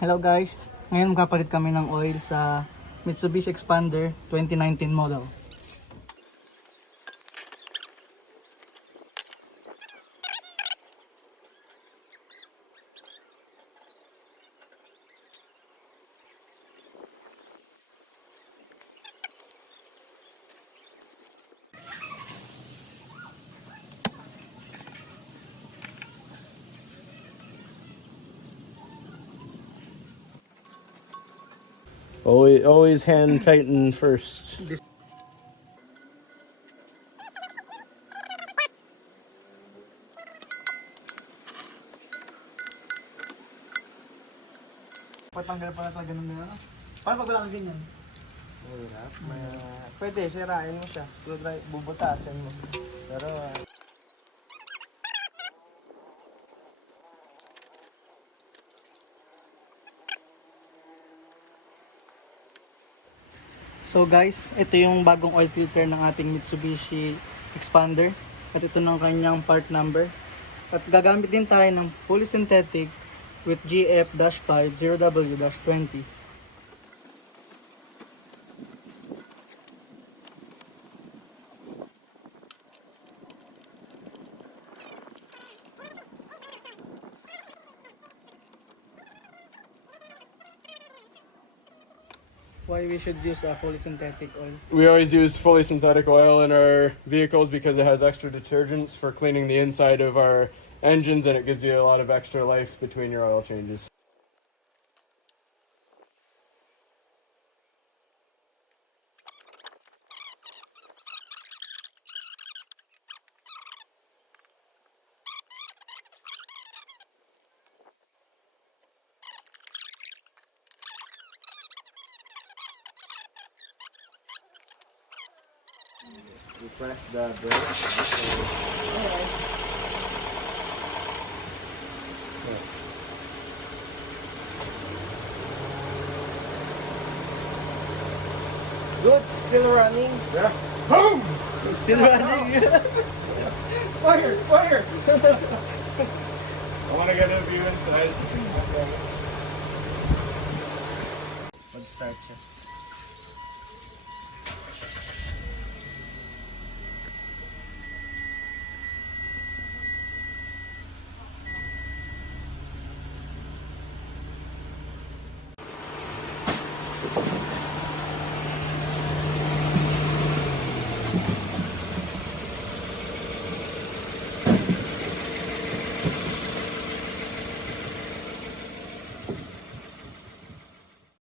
Hello guys, ngayon magpapalit kami ng oil sa Mitsubishi XPander 2019 model. Always hand tighten first. Patanggal pala sa ganun na. Paano pag wala kang ganyan? Mahirap. Pwede, sirain mo siya. Screwdriver, bubutasin mo. Pero, So guys, ito yung bagong oil filter ng ating Mitsubishi XPander. At ito ng kanyang part number. At gagamit din tayo ng fully synthetic with GF-5 0W-20. Why we should use a fully synthetic oil? We always use fully synthetic oil in our vehicles because it has extra detergents for cleaning the inside of our engines, and it gives you a lot of extra life between your oil changes. you press the brake. Good, still running. Yeah. Boom! Still running. Fire! Fire! I want to get a view inside. Mag-start siya.